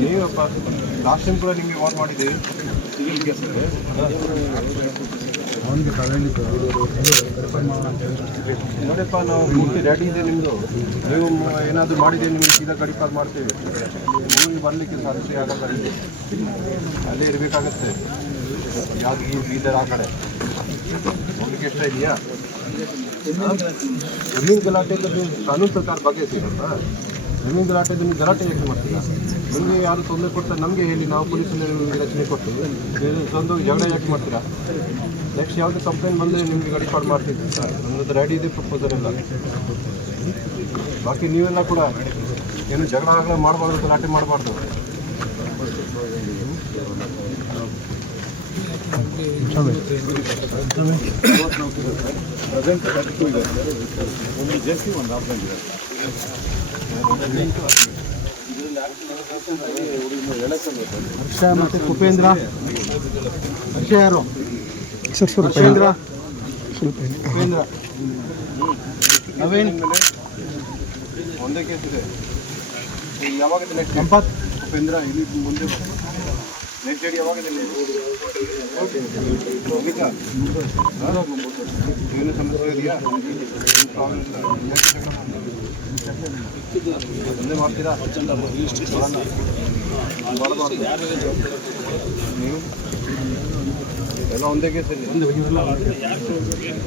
ನೀವಪ್ಪ last time ಕೂಡ ನಿಮಗೆ warn ಮಾಡಿದ್ದೀವಿ ಸಿವಿಲ್ ಕೇಸ್ ನೋಡಪ್ಪ ನಾವು ಪೂರ್ತಿ ರೆಡಿ ಇದೆ ನಿಮ್ಮದು. ನೀವು ಏನಾದರೂ ಮಾಡಿದೆ ನಿಮಗೆ ಸೀದಾ ಗಡಿಪಾರು ಮಾಡ್ತೀವಿ. ನೀವು ಬರಲಿಕ್ಕೆ ಸಾಧ್ಯ ಆಗಲ್ಲ. ಅಲ್ಲೇ ಇರಬೇಕಾಗತ್ತೆ. ಯಾವ್ದು ಈ ಬೀದರ್ ಆ ಕಡೆ ಹೋಗ್ಲಿಕ್ಕೆ ಇಷ್ಟ ಇದೆಯಾ? ಜಮೀನು ಗಲಾಟೆಯಿಂದ ನೀವು ಕಾನೂನು ಪ್ರಕಾರ ಬಗೆಹರಿಸಿರಲ್ಲ. ಜಮೀನು ಗಲಾಟೆಯಿಂದ ನೀವು ಗಲಾಟೆ ಯಾಕೆ ಮಾಡ್ತೀರಾ? ನಿಮಗೆ ಯಾರು ತೊಂದರೆ ಕೊಡ್ತಾರೆ ನಮಗೆ ಹೇಳಿ, ನಾವು ಪೊಲೀಸಲ್ಲಿ ನಿಮಗೆ ರಚನೆ ಕೊಟ್ಟು ಸ್ವಂತ ಜಗಳ ಯಾಕೆ ಮಾಡ್ತೀರಾ? ನೆಕ್ಸ್ಟ್ ಯಾವುದೇ ಕಂಪ್ಲೇಂಟ್ ಬಂದರೆ ನಿಮಗೆ ಗಡಿಪಾಡು ಮಾಡ್ತಿದ್ವಿ ಸರ್. ನಮ್ಮದು ರೆಡಿ ಇದೆ ಪ್ರಪೋಸಲ್ ಎಲ್ಲ. ಬಾಕಿ ನೀವೆಲ್ಲ ಕೂಡ ಏನು ಜಗಳ ಮಾಡಬಾರ್ದು, ಗಲಾಟೆ ಮಾಡಬಾರ್ದು. ಹರ್ಷ ಮತ್ತು ಉಪೇಂದ್ರ. ಹರ್ಷ ಯಾರು? ಉಪೇಂದ್ರ. ಉಪೇಂದ್ರ ನವೀನ್ ಒಂದೇ ಕೇಸ್ ಇದೆ. ಯಾವಾಗಿದೆ ನೆಕ್ಸ್ಟ್? ಸಂಪತ್ ಉಪೇಂದ್ರ ಇಲ್ಲಿ ಮುಂದೆ ನೆಕ್ಸ್ಟ್ ಡೇಟ್ ಯಾವಾಗಿದೆ? ಏನು ಸಮಸ್ಯೆ ಇದೆಯಾ? ಪ್ರಾಬ್ಲಮ್ ಇಲ್ಲ. ಒಂದೇ ಮಾಡ್ತೀರಾ? ನೀವು ಎಲ್ಲ ಒಂದೇ ಕೇಸಲ್ಲಿ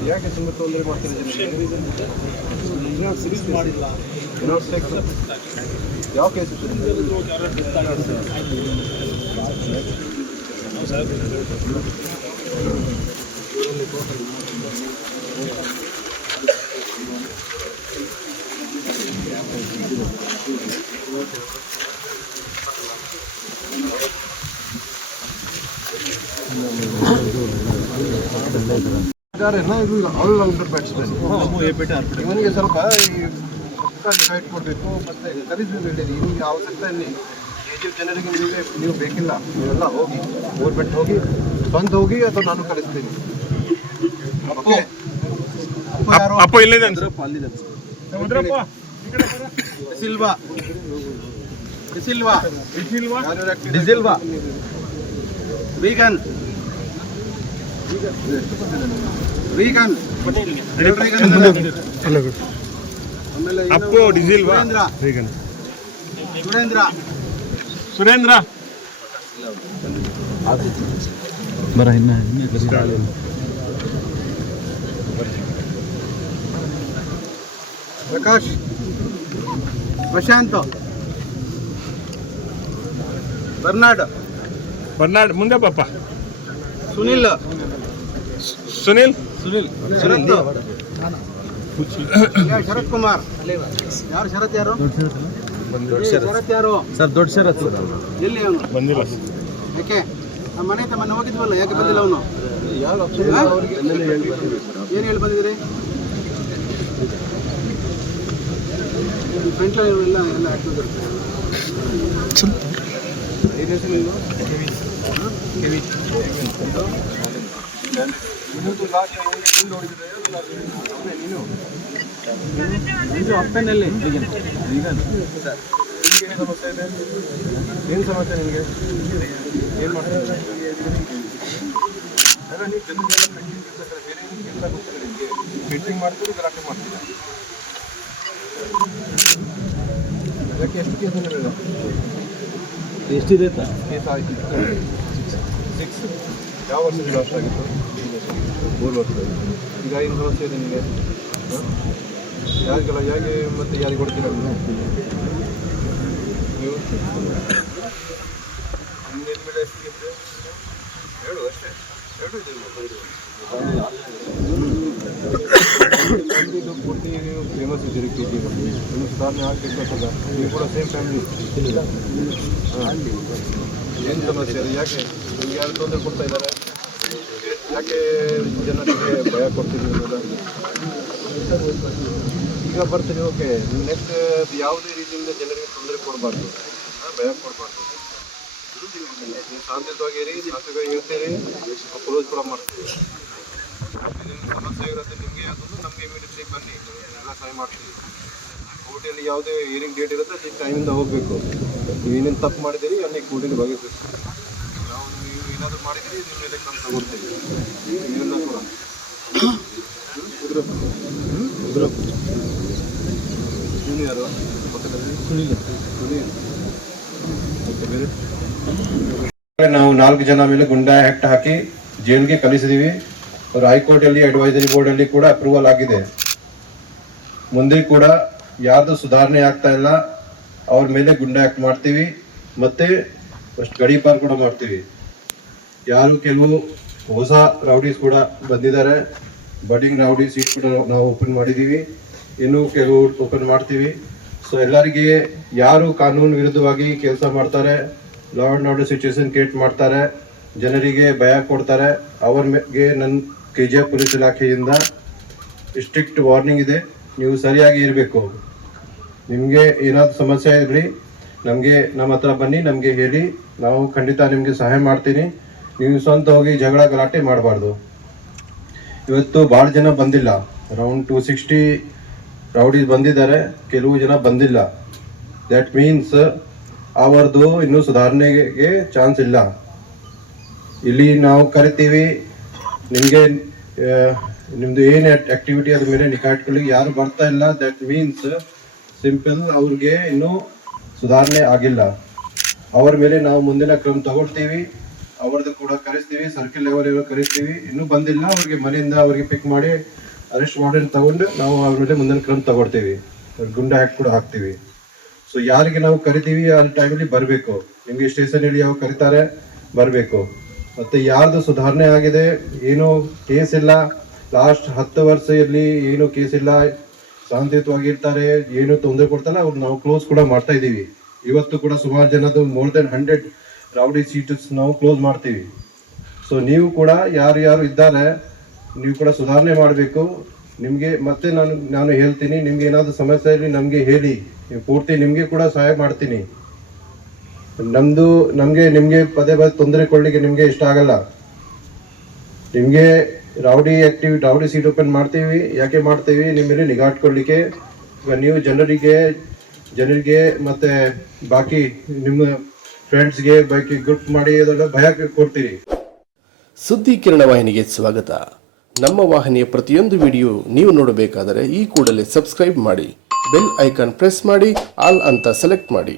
ಯಾಕೆ ಸುಮ್ಮನೆ ತೊಂದರೆ ಮಾಡ್ತೀರಿ? ಯಾವ ಕೇಸ್? ಇವನಿಗೆ ಸ್ವಲ್ಪ ಗೈಡ್ ಕೊಡಬೇಕು ಮತ್ತು ಕಲಿಸಬೇಕು. ಹೇಳಿ ನಿಮ್ಗೆ ಅವಶ್ಯಕತೆ ಏಜ್ ಜನರಿಗೆ ನೀವು ಬೇಕಿಲ್ಲ. ನೀವೆಲ್ಲ ಹೋಗಿ ಗೋರ್ಮೆಂಟ್ ಹೋಗಿ ಸ್ವಂತ ಹೋಗಿ ಅಥವಾ ನಾನು ಕಲಿಸ್ತೀನಿ. ಡಿಸಿಲ್ವಾ ವೀಗನ್ ವೀಗನ್ ಅಪ್ಪು ಡಿಸಿಲ್ವಾ ವೀಗನ್ ಸುರೇಂದ್ರ ಸುರೇಂದ್ರ ಬರ ಇನ್ನ ಪ್ರಕಾಶ್ ಪ್ರಶಾಂತ್ ಬರ್ನಾಡ್ ಬರ್ನಾಡ್ ಮುಂದೆ ಪಾಪ ಸುನಿಲ್ ಸುನಿಲ್ ಸುನಿಲ್ ಶರತ್ ಶರತ್ ಕುಮಾರ್. ಯಾರು ಶರತ್? ಯಾರು ಶರತ್? ಯಾರು ಸರ್? ದೊಡ್ಡ ಶರತ್. ಎಲ್ಲಿ ಅವನು? ಬಂದಿಲ್ಲ. ಯಾಕೆ? ನಮ್ಮ ಮನೆ ಮೊನ್ನೆ ಹೋಗಿದ್ವಲ್ಲ, ಯಾಕೆ ಬಂದಿಲ್ಲ ಅವನು? ಏನು ಹೇಳಿ ಬಂದಿದ್ದೀರಿ? ಫ್ರೆಂಡ್ಲ ಎಲ್ಲ ಎಲ್ಲ ಆಗ್ತದೆ. ಅಪ್ಪನಲ್ಲಿ ಏನು ಸಮಸ್ಯೆ ನಿಮಗೆ? ಏನು ಮಾಡ್ತೀರಿ? ಮೀಟಿಂಗ್ ಮಾಡ್ತೀರಿ, ಗಲಾಟೆ ಮಾಡ್ತೀರಾ? ಅದಕ್ಕೆ ಎಷ್ಟು ಕೇಸ್ ಇದೆ? ಎಷ್ಟಿದೆ ಕೇಸ್? ಆಯಿತು 6. ಯಾವ ವರ್ಷದಲ್ಲಿ ಲಾಸ್ಟ್ ಆಗಿತ್ತು? 3 ವರ್ಷ. ಈಗ ಏನು ಸಮಸ್ಯೆ ಇದೆ ನಿಮಗೆ? ಯಾರಿಗೆಲ್ಲ ಹೇಗೆ ಮತ್ತೆ ಯಾರಿಗೆ ಕೊಡ್ತೀರ ನೀವು? ನಿಮ್ಗೆ ಮೇಲೆ ಎಷ್ಟಿದೆ ಹೇಳು ಅಷ್ಟೇ. ಹೇಳು ಇದು ಪೂರ್ತಿ ನೀವು ಫೇಮಸ್ ಇದ್ದೀರಿ. ಕೆ ಜಿ ನೀವು ಸುಧಾರಣೆ ಆಗಬೇಕಲ್ಲ. ನೀವು ಕೂಡ ಸೇಮ್ ಫ್ಯಾಮಿಲಿ. ಏನು ಸಮಸ್ಯೆ ಇದೆ? ಯಾಕೆ ನಿಮ್ಗೆ ಯಾರು ತೊಂದರೆ ಕೊಡ್ತಾ ಇದ್ದಾರೆ? ಯಾಕೆ ಜನರಿಗೆ ಭಯ ಕೊಡ್ತೀರಿ? ಈಗ ಬರ್ತೀರಿ, ಓಕೆ. ನೆಕ್ಸ್ಟ್ ಯಾವುದೇ ರೀತಿಯಿಂದ ಜನರಿಗೆ ತೊಂದರೆ ಕೊಡಬಾರ್ದು, ಭಯ ಕೊಡಬಾರ್ದು. ನೀವು ಶಾಂತಿಯುತವಾಗಿರಿ, ಶಾಂತಿಯುತವಾಗಿ ಇರ್ತೀರಿ, ಕ್ಲೋಸ್ ಕೂಡ ಮಾಡ್ತೀವಿ. ನಿಮ್ಗೆ ಸಮಸ್ಯೆ ಇರುತ್ತೆ, ನಿಮಗೆ ಅದನ್ನು ನಮಗೆ ಇಮಿಡಿಯೇಟ್ಲಿ ಬನ್ನಿ, ಎಲ್ಲ ಸಹಾಯ ಮಾಡ್ತೀವಿ. ಕೋರ್ಟಲ್ಲಿ ಯಾವುದೇ ಹಿಯರಿಂಗ್ ಡೇಟ್ ಇರುತ್ತೆ ಅದಕ್ಕೆ ಟೈಮಿಂದ ಹೋಗಬೇಕು. ನೀವು ಏನೇನು ತಪ್ಪು ಮಾಡಿದ್ದೀರಿ ಅಲ್ಲಿ ಕೋರ್ಟಿನ ಭಾಗವಹಿಸ್ತೀವಿ. ನಾವು ನೀವು ಏನಾದರೂ ಮಾಡಿದ್ದೀರಿ ನಿಮ್ಮ ಮೇಲೆ ಕ್ರಮ ತಗೊಳ್ತೀವಿ. ನೀವೆಲ್ಲ ಕೂಡ ಯಾರು ನಾವು 4 ಜನ ಮೇಲೆ ಗುಂಡಾ ಆ್ಯಕ್ಟ್ ಹಾಕಿ ಜೈಲ್ಗೆ ಕಳಿಸಿದ್ದೀವಿ. ಅವರು ಹೈಕೋರ್ಟಲ್ಲಿ ಅಡ್ವೈಸರಿ ಬೋರ್ಡಲ್ಲಿ ಕೂಡ ಅಪ್ರೂವಲ್ ಆಗಿದೆ. ಮುಂದೆ ಕೂಡ ಯಾರ್ದು ಸುಧಾರಣೆ ಆಗ್ತಾ ಇಲ್ಲ ಅವ್ರ ಮೇಲೆ ಗುಂಡಾ ಆ್ಯಕ್ಟ್ ಮಾಡ್ತೀವಿ ಮತ್ತು ಗಡೀಪಾರ್ ಕೂಡ ಮಾಡ್ತೀವಿ. ಯಾರು ಕೆಲವು ಹೊಸ ರೌಡೀಸ್ ಕೂಡ ಬಂದಿದ್ದಾರೆ. ಬಡ್ಡಿಂಗ್ ರೌಡಿ ಸೀಟ್ ಕೂಡ ನಾವು ಓಪನ್ ಮಾಡಿದ್ದೀವಿ, ಇನ್ನೂ ಕೆಲವು ಓಪನ್ ಮಾಡ್ತೀವಿ. ಸೊ ಎಲ್ಲರಿಗೆ ಯಾರು ಕಾನೂನು ವಿರುದ್ಧವಾಗಿ ಕೆಲಸ ಮಾಡ್ತಾರೆ, law and order situation create ಮಾಡ್ತಾರೆ, ಜನರಿಗೆ ಭಯ ಕೊಡ್ತಾರೆ, ಅವ್ರ ಮೇಲೆ ನನ್ನ KGF ಪೊಲೀಸ್ ಇಲಾಖೆಯಿಂದ ಸ್ಟ್ರಿಕ್ಟ್ ವಾರ್ನಿಂಗ್ ಇದೆ. ನೀವು ಸರಿಯಾಗಿ ಇರಬೇಕು. ನಿಮಗೆ ಏನಾದರೂ ಸಮಸ್ಯೆ ಇರಲಿ ನಮ್ಮ ಹತ್ರ ಬನ್ನಿ, ನಮಗೆ ಹೇಳಿ, ನಾವು ಖಂಡಿತ ನಿಮಗೆ ಸಹಾಯ ಮಾಡ್ತೀನಿ. ನೀವು ಸ್ವಂತ ಹೋಗಿ ಜಗಳ ಗಲಾಟೆ ಮಾಡಬಾರ್ದು. ಇವತ್ತು ಭಾಳ ಜನ ಬಂದಿಲ್ಲ, ಅರೌಂಡ್ 260 ರೌಡೀಸ್ ಬಂದಿದ್ದಾರೆ, ಕೆಲವು ಜನ ಬಂದಿಲ್ಲ. ದ್ಯಾಟ್ ಮೀನ್ಸ್ ಅವರದು ಇನ್ನೂ ಸುಧಾರಣೆಗೆ ಚಾನ್ಸ್ ಇಲ್ಲ. ಇಲ್ಲಿ ನಾವು ಕರಿತೀವಿ, ನಿಮ್ಮದು ಏನು ಆ್ಯಕ್ಟಿವಿಟಿ ಅದ್ರ ಮೇಲೆ ನಿಗಾ ಇಟ್ಕೊಳ್ಳಿಕ್ಕೆ ಯಾರು ಬರ್ತಾ ಇಲ್ಲ. ದ್ಯಾಟ್ ಮೀನ್ಸ್ ಸಿಂಪಲ್ ಅವ್ರಿಗೆ ಇನ್ನೂ ಸುಧಾರಣೆ ಆಗಿಲ್ಲ. ಅವ್ರ ಮೇಲೆ ನಾವು ಮುಂದಿನ ಕ್ರಮ ತಗೊಳ್ತೀವಿ. ಅವ್ರದ್ದು ಕೂಡ ಕರೆಸ್ತೀವಿ, ಸರ್ಕಲ್ ಲೆವೆಲ್ ಕರಿಸ್ತೀವಿ. ಇನ್ನೂ ಬಂದಿಲ್ಲ ಅವ್ರಿಗೆ ಮನೆಯಿಂದ ಅವ್ರಿಗೆ ಪಿಕ್ ಮಾಡಿ ಅರೆಸ್ಟ್ ವಾರೆಂಟ್ ತಗೊಂಡು ನಾವು ಅವ್ರ ಮೇಲೆ ಮುಂದಿನ ಕ್ರಮ ತಗೊಳ್ತೀವಿ. ಗುಂಡಾ ಆ್ಯಕ್ಟ್ ಕೂಡ ಹಾಕ್ತೀವಿ. ಸೊ ಯಾರಿಗೆ ನಾವು ಕರಿತೀವಿ ಆ ಟೈಮಲ್ಲಿ ಬರಬೇಕು. ನಿಮಗೆ ಸ್ಟೇಷನಲ್ಲಿ ಯಾವ ಕರೀತಾರೆ ಬರಬೇಕು. ಮತ್ತು ಯಾರ್ದು ಸುಧಾರಣೆ ಆಗಿದೆ, ಏನೋ ಕೇಸ್ ಇಲ್ಲ, ಲಾಸ್ಟ್ 10 ವರ್ಷದಲ್ಲಿ ಏನೂ ಕೇಸ್ ಇಲ್ಲ, ಶಾಂತಿಯುತವಾಗಿರ್ತಾರೆ, ಏನೂ ತೊಂದರೆ ಕೊಡ್ತಾರಲ್ಲ, ಅವ್ರು ನಾವು ಕ್ಲೋಸ್ ಕೂಡ ಮಾಡ್ತಾ ಇದ್ದೀವಿ. ಇವತ್ತು ಕೂಡ ಸುಮಾರು ಜನದ್ದು ಮೋರ್ ದೆನ್ 100 ರೌಡಿ ಸೀಟ್ಸ್ ನಾವು ಕ್ಲೋಸ್ ಮಾಡ್ತೀವಿ. ಸೊ ನೀವು ಕೂಡ ಯಾರು ಇದ್ದಾರೆ ನೀವು ಕೂಡ ಸುಧಾರಣೆ ಮಾಡಬೇಕು. ನಿಮಗೆ ಮತ್ತೆ ನಾನು ಹೇಳ್ತೀನಿ, ನಿಮ್ಗೆ ಏನಾದರೂ ಸಮಸ್ಯೆ ಇರಲಿ ನಮಗೆ ಹೇಳಿ, ಪೂರ್ತಿ ನಿಮಗೆ ಕೂಡ ಸಹಾಯ ಮಾಡ್ತೀನಿ. ನಿಮಗೆ ಪದೇ ತೊಂದರೆ ಕೊಡಲಿಕ್ಕೆ ನಿಮಗೆ ಇಷ್ಟ ಆಗಲ್ಲ. ನಿಮಗೆ ರೌಡಿ ಸೀಟ್ ಓಪನ್ ಮಾಡ್ತೀವಿ. ಯಾಕೆ ಮಾಡ್ತೀವಿ? ನಿಮ್ಮ ಮೇಲೆ ನಿಗಾ ಇಟ್ಕೊಳ್ಳಿಕ್ಕೆ. ನೀವು ಜನರಿಗೆ ಮತ್ತು ಬಾಕಿ ನಿಮ್ಮ ಫ್ರೆಂಡ್ಸ್ಗೆ ಬಾಕಿ ಗ್ರೂಪ್ ಮಾಡಿ ಅದೆಲ್ಲ ಭಯ ಕೊಡ್ತೀರಿ. ಸುದ್ದಿ ಕಿರಣ ವಾಹಿನಿಗೆ ಸ್ವಾಗತ. ನಮ್ಮ ವಾಹಿನಿಯ ಪ್ರತಿಯೊಂದು ವಿಡಿಯೋ ನೀವು ನೋಡಬೇಕಾದರೆ ಈ ಕೂಡಲೇ ಸಬ್ಸ್ಕ್ರೈಬ್ ಮಾಡಿ, ಬೆಲ್ ಐಕಾನ್ ಪ್ರೆಸ್ ಮಾಡಿ, ಆಲ್ ಅಂತ ಸೆಲೆಕ್ಟ್ ಮಾಡಿ.